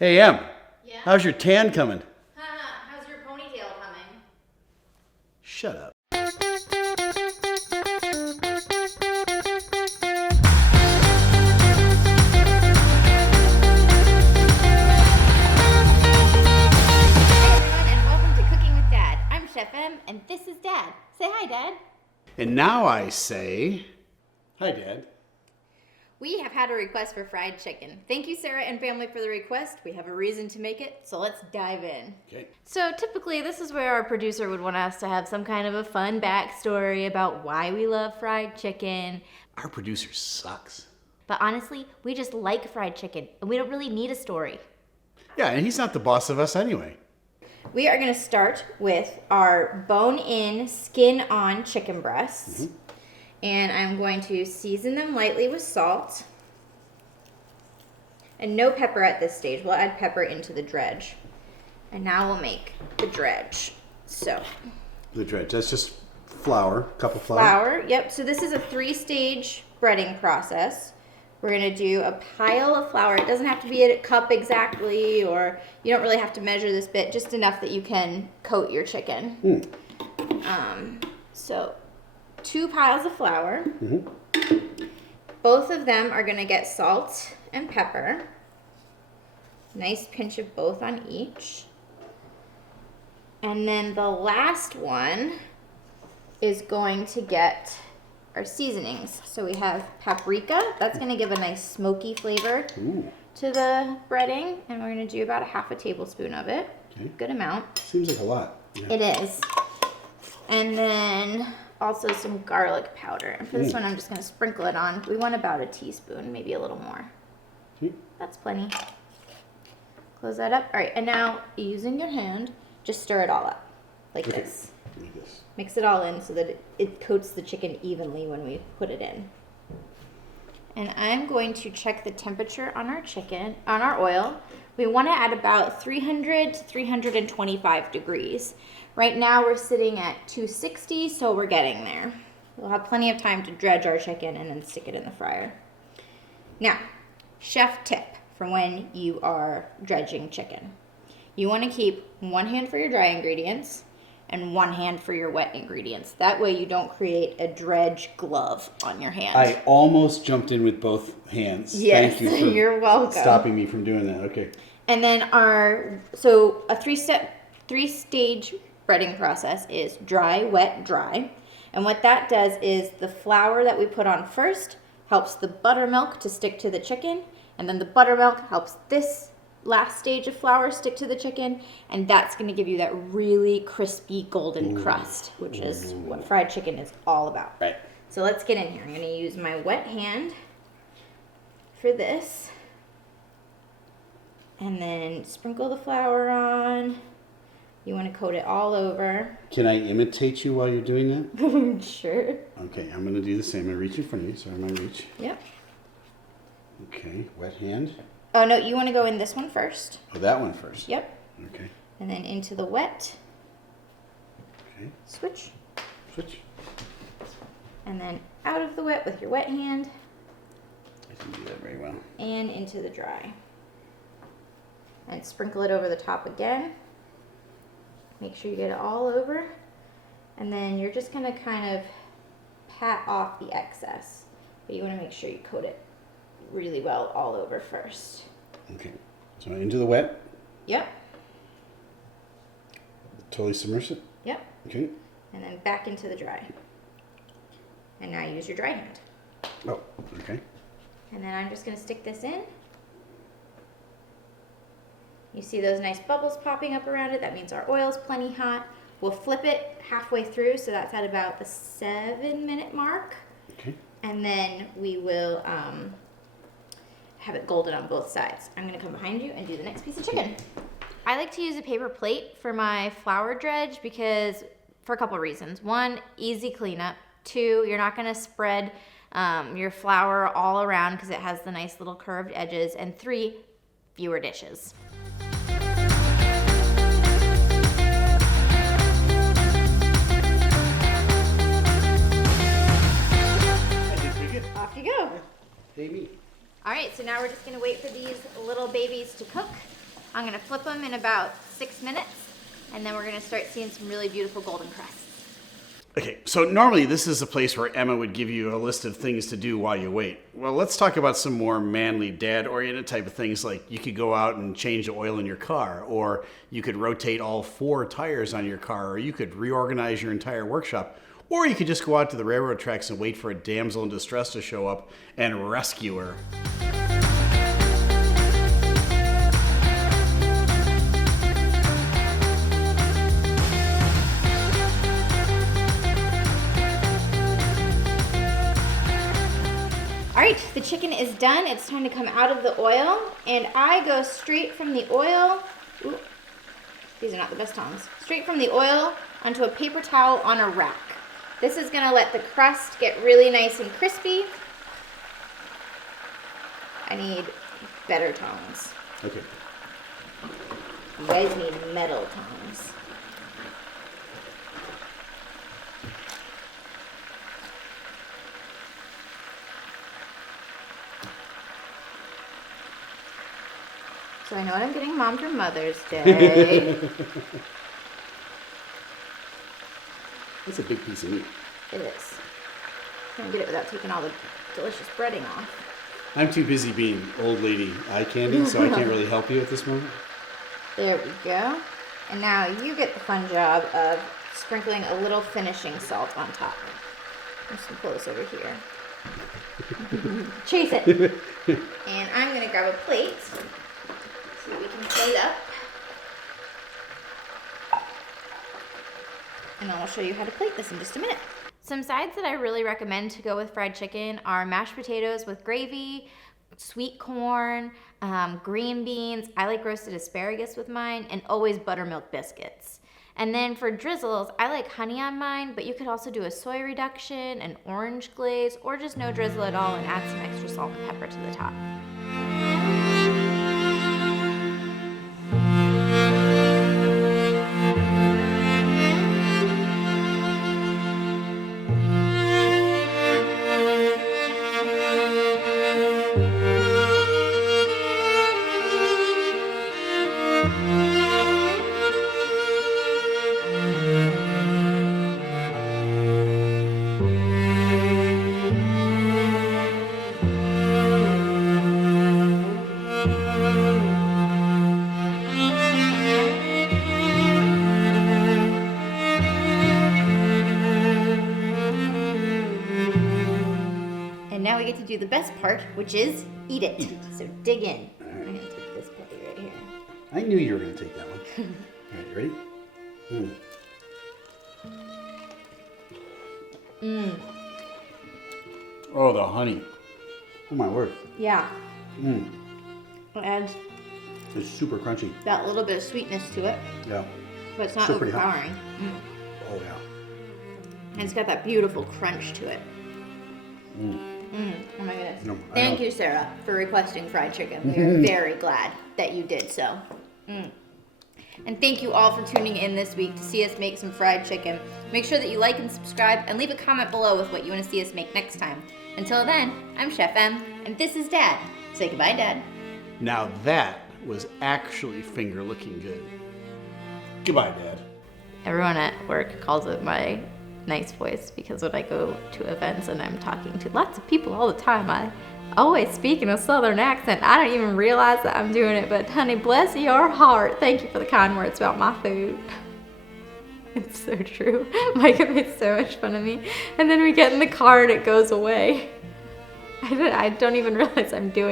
Hey, Em. Yeah? How's your tan coming? How's your ponytail coming? Shut up. Hey everyone, and welcome to Cooking with Dad. I'm Chef Em, and this is Dad. Say hi, Dad. And now I say, hi, Dad. We have had a request for fried chicken. Thank you, Sarah and family, for the request. We have a reason to make it, so let's dive in. Okay. So typically, this is where our producer would want us to have some kind of a fun backstory about why we love fried chicken. Our producer sucks. But honestly, we just like fried chicken, and we don't really need a story. Yeah, and he's not the boss of us anyway. We are going to start with our bone-in, skin-on chicken breasts. And I'm going to season them lightly with salt. And no pepper at this stage. We'll add pepper into the dredge. And now we'll make the dredge. So, The dredge, that's just flour, cup of flour. flour. Yep, so this is a 3-stage breading process. We're going to do a pile of flour. It doesn't have to be a cup exactly, or you don't really have to measure this bit, just enough that you can coat your chicken. So 2 piles of flour. Both of them are going to get salt and pepper. Nice pinch of both on each. And then the last one is going to get our seasonings. So we have paprika. That's going to give a nice smoky flavor to the breading. And we're going to do about a half a tablespoon of it. Okay. Good amount. Seems like a lot. Yeah. It is. And then also some garlic powder. And for this one, I'm just going to sprinkle it on. We want about a teaspoon, maybe a little more. Okay. That's plenty. Close that up. All right, and now using your hand, just stir it all up like Okay. this. Like this. Mix it all in so that it coats the chicken evenly when we put it in. And I'm going to check the temperature on our chicken, on our oil. We want to add about 300 to 325 degrees. Right now we're sitting at 260, so we're getting there. We'll have plenty of time to dredge our chicken and then stick it in the fryer. Now, chef tip for when you are dredging chicken. You want to keep one hand for your dry ingredients and one hand for your wet ingredients. That way you don't create a dredge glove on your hand. I almost jumped in with both hands. Yes, Thank you for you're welcome. stopping me from doing that. Okay. And then a 3-stage breading process is dry, wet, dry. And what that does is the flour that we put on first helps the buttermilk to stick to the chicken, and then the buttermilk helps this last stage of flour stick to the chicken, and that's going to give you that really crispy golden crust, which is what fried chicken is all about. Right. So let's get in here. I'm going to use my wet hand for this. And then sprinkle the flour on. You want to coat it all over. Can I imitate you while you're doing that? Sure. Okay, I'm going to do the same. I'm going to reach in front of you, so I'm going to reach. Yep. Okay, wet hand. Oh, no, you want to go in this one first. Oh, that one first. Yep. Okay. And then into the wet. Okay. Switch. Switch. And then out of the wet with your wet hand. I can do that very well. And into the dry. And sprinkle it over the top again. Make sure you get it all over. And then you're just going to kind of pat off the excess. But you want to make sure you coat it really well all over first. Okay. So into the wet. Yep. Totally submerge it. Yep. Okay. And then back into the dry. And now use your dry hand. Oh, okay. And then I'm just going to stick this in. You see those nice bubbles popping up around it. That means our oil's plenty hot. We'll flip it halfway through, so that's at about the 7-minute mark. Okay. And then we will have it golden on both sides. I'm going to come behind you and do the next piece of chicken. I like to use a paper plate for my flour dredge because for a couple of reasons. 1, easy cleanup. 2, you're not going to spread your flour all around because it has the nice little curved edges. And 3, fewer dishes. I did pretty good. Off you go. Hey, me. All right, so now we're just gonna wait for these little babies to cook. I'm gonna flip them in about 6 minutes, and then we're gonna start seeing some really beautiful golden crusts. Okay, so normally this is a place where Emma would give you a list of things to do while you wait. Well, let's talk about some more manly, dad-oriented type of things, like you could go out and change the oil in your car, or you could rotate all 4 tires on your car, or you could reorganize your entire workshop, or you could just go out to the railroad tracks and wait for a damsel in distress to show up and rescue her. All right, the chicken is done. It's time to come out of the oil, and I go straight from the oil. Ooh, these are not the best tongs. Straight from the oil onto a paper towel on a rack. This is gonna let the crust get really nice and crispy. I need better tongs. Okay. You guys need metal tongs. So I know what I'm getting Mom for Mother's Day. That's a big piece of meat. It is. Can't get it without taking all the delicious breading off. I'm too busy being old lady eye candy, so I can't really help you at this moment. There we go. And now you get the fun job of sprinkling a little finishing salt on top. I'm just gonna pull this over here. Chase it. And I'm gonna grab a plate so we can plate up. And I'll show you how to plate this in just a minute. Some sides that I really recommend to go with fried chicken are mashed potatoes with gravy, sweet corn, green beans. I like roasted asparagus with mine, and always buttermilk biscuits. And then for drizzles, I like honey on mine, but you could also do a soy reduction, an orange glaze, or just no drizzle at all and add some extra salt and pepper to the top. And now we get to do the best part, which is eat it. So dig in. All right. I'm gonna take this puppy right here. I knew you were going to take that one. All right, ready? Oh, the honey. Oh, my word. Yeah. Mmm. It adds It's super crunchy. that little bit of sweetness to it, Yeah. but it's not Still pretty hot. overpowering. Oh, yeah. And it's got that beautiful crunch to it. Oh my goodness. No, I Thank know. you, Sarah, for requesting fried chicken. We are very glad that you did so. And thank you all for tuning in this week to see us make some fried chicken. Make sure that you like and subscribe and leave a comment below with what you want to see us make next time. Until then, I'm Chef M, and this is Dad. Say goodbye, Dad. Now that was actually finger looking good. Goodbye, Dad. Everyone at work calls it my nice voice because when I go to events and I'm talking to lots of people all the time, I always speak in a southern accent. I don't even realize that I'm doing it, but honey, bless your heart. Thank you for the kind words about my food. It's so true. Micah makes so much fun of me. And then we get in the car and it goes away. I don't even realize I'm doing